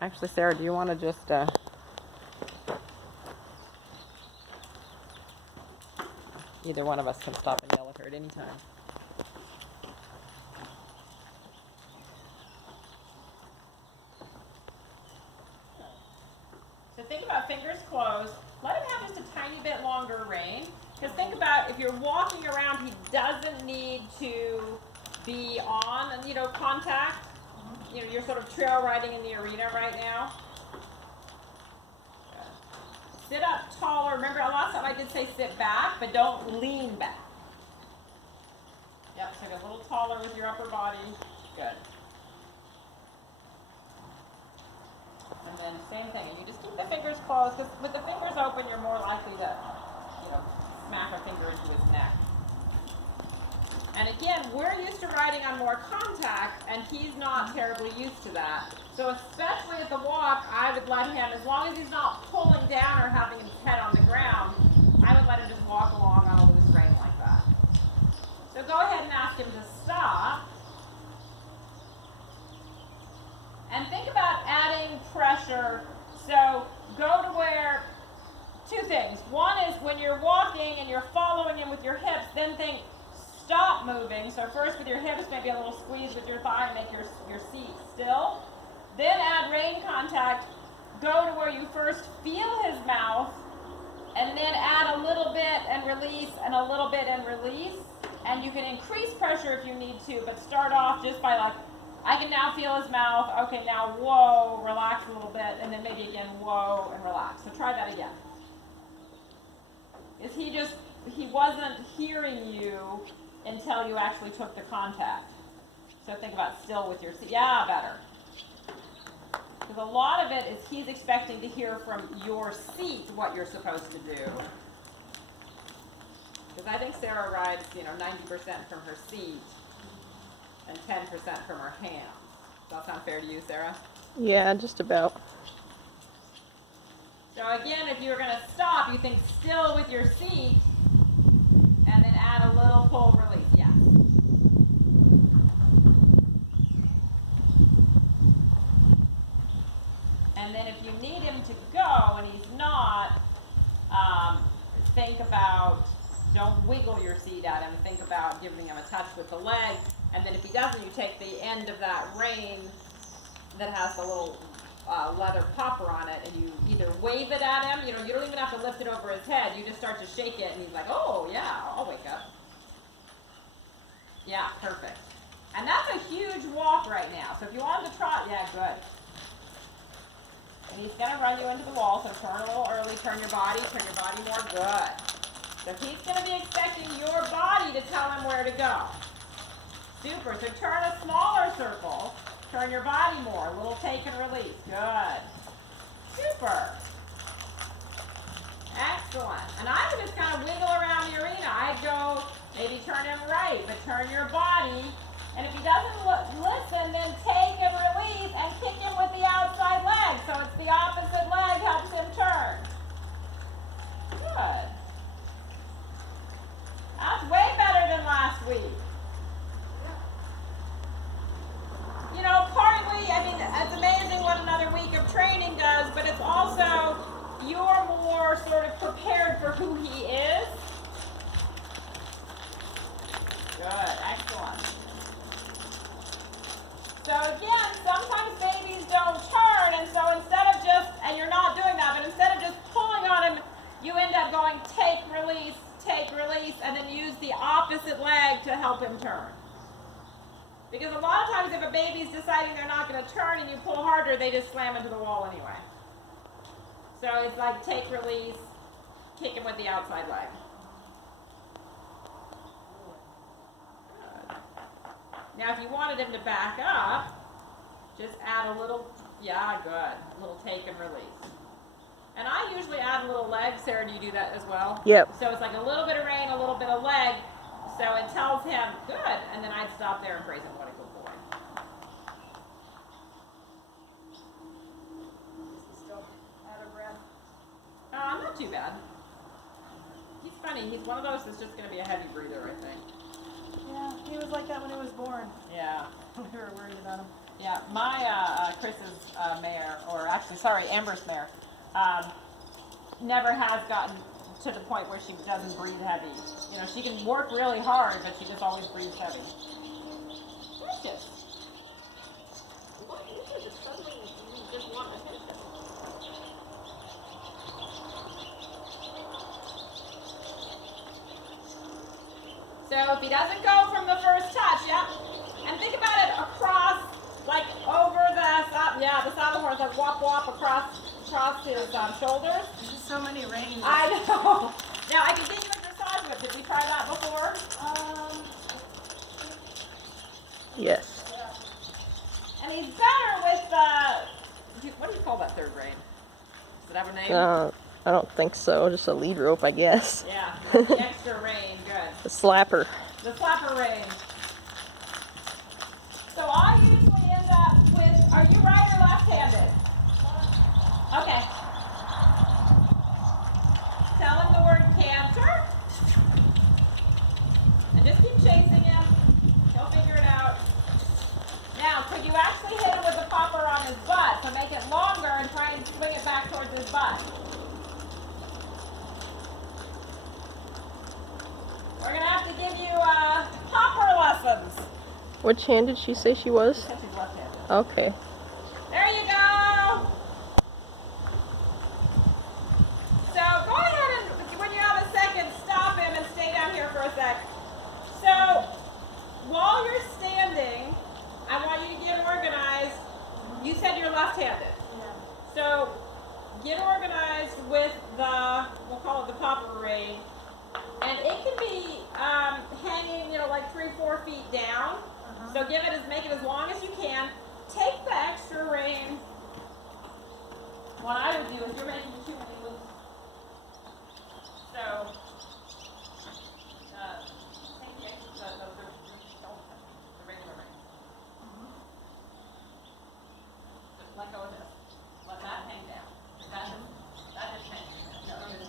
Actually, Sarah, do you want to just, either one of us can stop and yell at her at any time. So think about fingers closed. Let him have just a tiny bit longer rein. Because think about, if you're walking around, he doesn't need to be on, contact. You know, you're sort of trail riding in the arena right now. Sit up taller. Remember, last time I did say sit back, but don't lean back. Yep, so get a little taller with your upper body. Good. And then same thing. You just keep the fingers closed, because with the fingers open, you're more likely to, smack a finger into his neck. And again, we're used to riding on more contact, and he's not terribly used to that. So especially at the walk, I would let him, as long as he's not pulling down or having his head on the ground, I would let him just walk along on a loose rein like that. So go ahead and ask him to stop. And think about adding pressure. So go to where, two things. One is when you're walking and you're following him with your hips, then think stop moving. So first with your hips, maybe a little squeeze with your thigh and make your seat still. Then add rein contact. Go to where you first feel his mouth, and then add a little bit and release, and a little bit and release. And you can increase pressure if you need to, but start off just by like, I can now feel his mouth. Okay, now whoa, relax a little bit, and then maybe again whoa and relax. So try that again. Is he wasn't hearing you until you actually took the contact. So think about still with your seat. Yeah, better. Because a lot of it is he's expecting to hear from your seat what you're supposed to do. Because I think Sarah rides, 90% from her seat and 10% from her hands. Does that sound fair to you, Sarah? Yeah, just about. So again, if you were going to stop, you think still with your seat, and then add a little pull release. Yes. And then if you need him to go and he's not, think about, don't wiggle your seat at him. Think about giving him a touch with the leg. And then if he doesn't, you take the end of that rein that has the little leather popper on it, and you either wave it at him. You don't even have to lift it over his head. You just start to shake it, and he's like, oh, yeah, I'll wake up. Yeah, perfect. And that's a huge walk right now. So if you want him to trot, yeah, good. And he's going to run you into the wall, so turn a little early, turn your body more, good. So he's going to be expecting your body to tell him where to go. Super, so turn a smaller circle, turn your body more, a little take and release, good. Super. Excellent. And I would just kind of wiggle around the arena. I'd go, maybe turn him right, but turn your body. And if he doesn't listen, then take and release and kick him with the outside leg. So it's the opposite leg helps him turn. Good. That's way better than last week. Partly, it's amazing what another week of training does, but it's also you're more sort of prepared for who he is. Good, excellent. So again, sometimes babies don't turn, and so and you're not doing that, but instead of just pulling on him, you end up going take, release, and then use the opposite leg to help him turn. Because a lot of times if a baby's deciding they're not going to turn and you pull harder, they just slam into the wall anyway. So it's like take, release, kick him with the outside leg. Good. Now if you wanted him to back up, just add a little, yeah, good, a little take and release. And I usually add a little leg. Sarah, do you do that as well? Yep. So it's like a little bit of rein, a little bit of leg. So it tells him, good, and then I'd stop there and praise him, what a good boy. Is he still out of breath? Not too bad. He's funny. He's one of those that's just going to be a heavy breather, I think. Yeah, he was like that when he was born. Yeah. We were worried about him. Yeah, my Chris's mare, or actually, sorry, Amber's mare, never has gotten to the point where she doesn't breathe heavy. You know, she can work really hard, but she just always breathes heavy. Precious. What is it? Suddenly you just want attention. So if he doesn't go from the first touch, yep. And think about it across, like over the saddle horse, like wop wop across his shoulders. There's so many ranges. I know. Now I can get you a dressage whip. Did we try that before? Yes. And he's better with what do you call that third rein? Does it have a name? I don't think so. Just a lead rope, I guess. Yeah, the extra rein. Good. The slapper. The slapper rein. So I usually end up with, are you right or left-handed? Okay. Tell him the word canter. And just keep chasing him. He'll figure it out. Now, could you actually hit him with the popper on his butt? So make it longer and try and swing it back towards his butt. We're going to have to give you popper lessons. Which hand did she say she was? Because she's left-handed. Okay. There you go. So go ahead and, when you have a second, stop him and stay down here for a sec. So while you're standing, I want you to get organized. You said you're left-handed. Yeah. So get organized with we'll call it the popper rein. And it can be hanging, like 3-4 feet down. So make it as long as you can. Take the extra rein. What I would do is you're making too many loops. So take the extra, the regular rein. Just let go of this. Let that hang down. That just hangs. No, this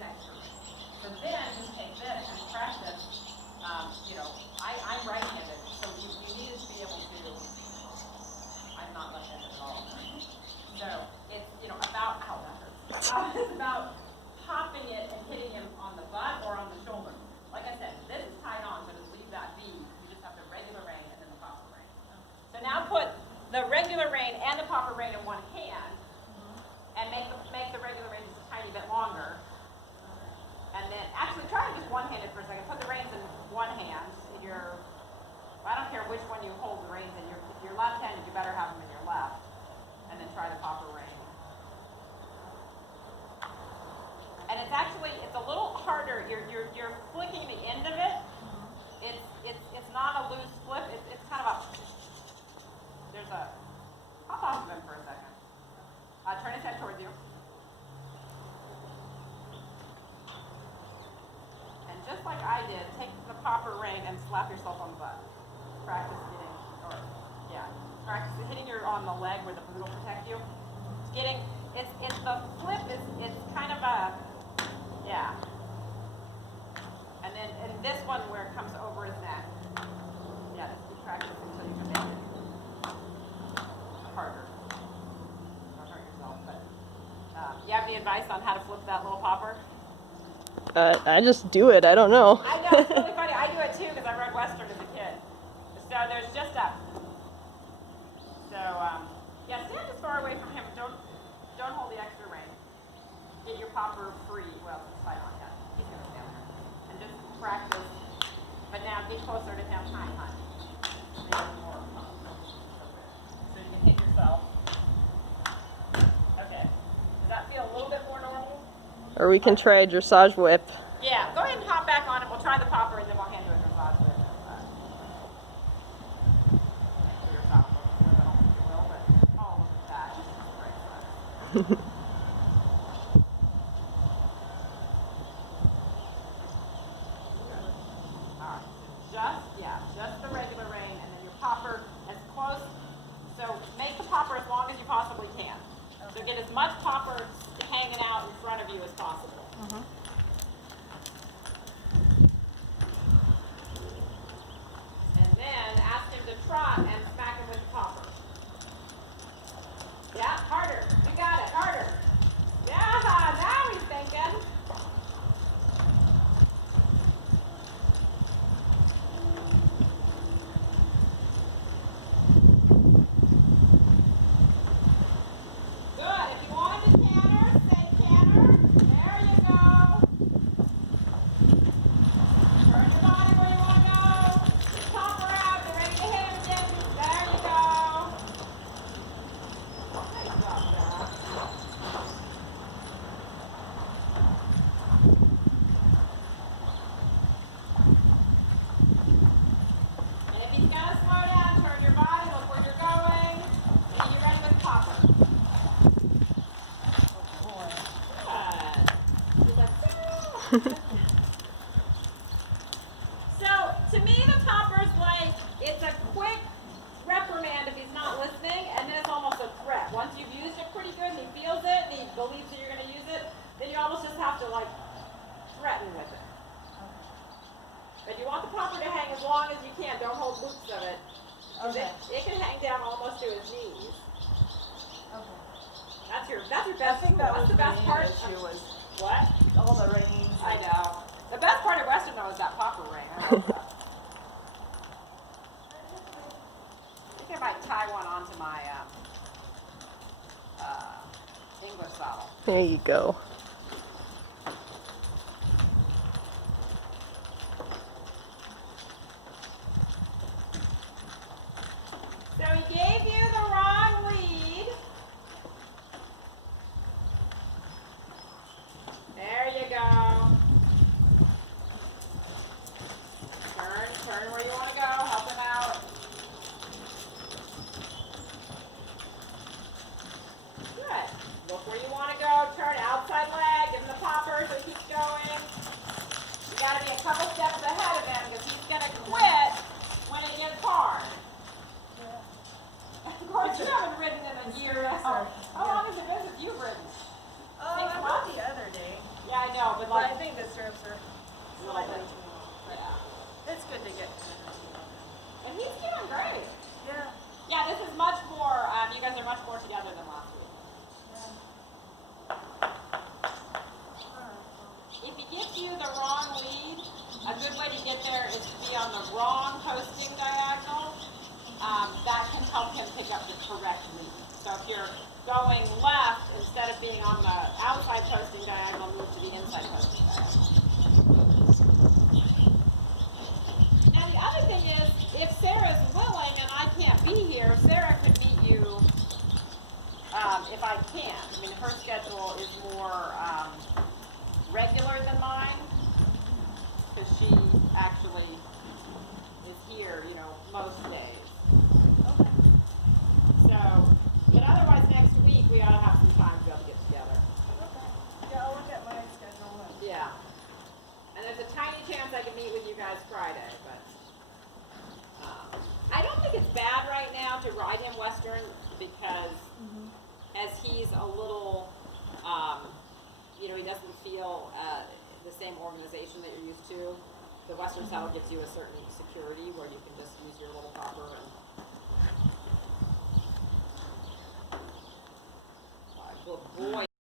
extra rein. So then just take this and practice. I'm right-handed, so you need to be able to. I'm not left-handed at all. So it's about that hurts. It's about popping it and hitting him on the butt or on the shoulder. Like I said, this is tied on, so just leave that be. You just have the regular rein and then the popper rein. So now put the regular rein and the popper rein in one hand, and make the regular rein just a tiny bit longer. And then, actually, try it just one-handed for a second. Put the reins in one hand. I don't care which one you hold the reins in. If you're left-handed, you better have them in your left. And then try the popper rein. And it's a little harder. You're flicking the end of it. It's not a loose flip. It's kind of hop off of him for a second. Turn his head towards you. Just like I did, take the popper rein and slap yourself on the butt. Practice hitting on the leg where the boot will protect you. It's the flip it's kind of and then this one where it comes over his neck. Yeah, just keep practicing until you can make it harder. Don't hurt yourself, but you have any advice on how to flip that little popper? I just do it. I don't know. I know, it's really funny. I do it too because I rode Western as a kid. So there's just stand as far away from him. Don't hold the extra rein. Get your popper free. Well, it's tied on yet. He's going to stand there. And just practice. But now get closer to him. Hi. Maybe more. So you can hit yourself. Okay. Does that feel a little bit more normal? Or we can try a dressage whip. Yeah, go ahead and hop back on it. We'll try the popper and then we'll hand you a dressage whip. Just the regular rein and then your popper as close. So make the popper as long as you possibly can. So get as much popper hanging out in front of you as possible. And then ask him to trot and smack him with the popper. So, to me, the popper's like, it's a quick reprimand if he's not listening, and then it's almost a threat. Once you've used it pretty good and he feels it and he believes that you're going to use it, then you almost just have to, like, threaten with it. But you want the popper to hang as long as you can. Don't hold loops of it. Okay. It can hang down almost to his knees. Okay. That's your best I think that That's was the best the part. main issue was What? all the rings. I know. The best part of Western though is that popper ring. I love that. I think I might tie one onto my English saddle. There you go. So he gave you the wrong lead. There you go. Turn where you want to go. Help him out. Good. Look where you want to go. Turn outside leg. Give him the popper so he keeps going. You got to be a couple steps ahead of him because he's going to quit when it gets hard. Of course, you haven't ridden in a year now. How long has it been since you've ridden? I bought the other day, Yeah, I know, but but like, I think the stirrups are slightly too long. But yeah. it's good to get. And he's doing great. Yeah. Yeah, this is much more, you guys are much more together than last week. If he gives you the wrong lead, a good way to get there is to be on the wrong posting diagonal. That can help him pick up the correct lead. So if you're going left, instead of being on the outside posting diagonal, move to the inside posting diagonal. Now the other thing is, if Sarah's willing and I can't be here, Sarah could meet you if I can. I mean, her schedule is more regular than mine because she actually is here, most days. Okay. So, but otherwise next week we ought to have some time to be able to get together. Okay. Yeah, I'll look at my schedule. Yeah. And there's a tiny chance I can meet with you guys Friday, but I don't think it's bad right now to ride him Western because as he's a little, he doesn't feel the same organization that you're used to. The Western saddle gives you a certain security where you can just use your little popper and good boy.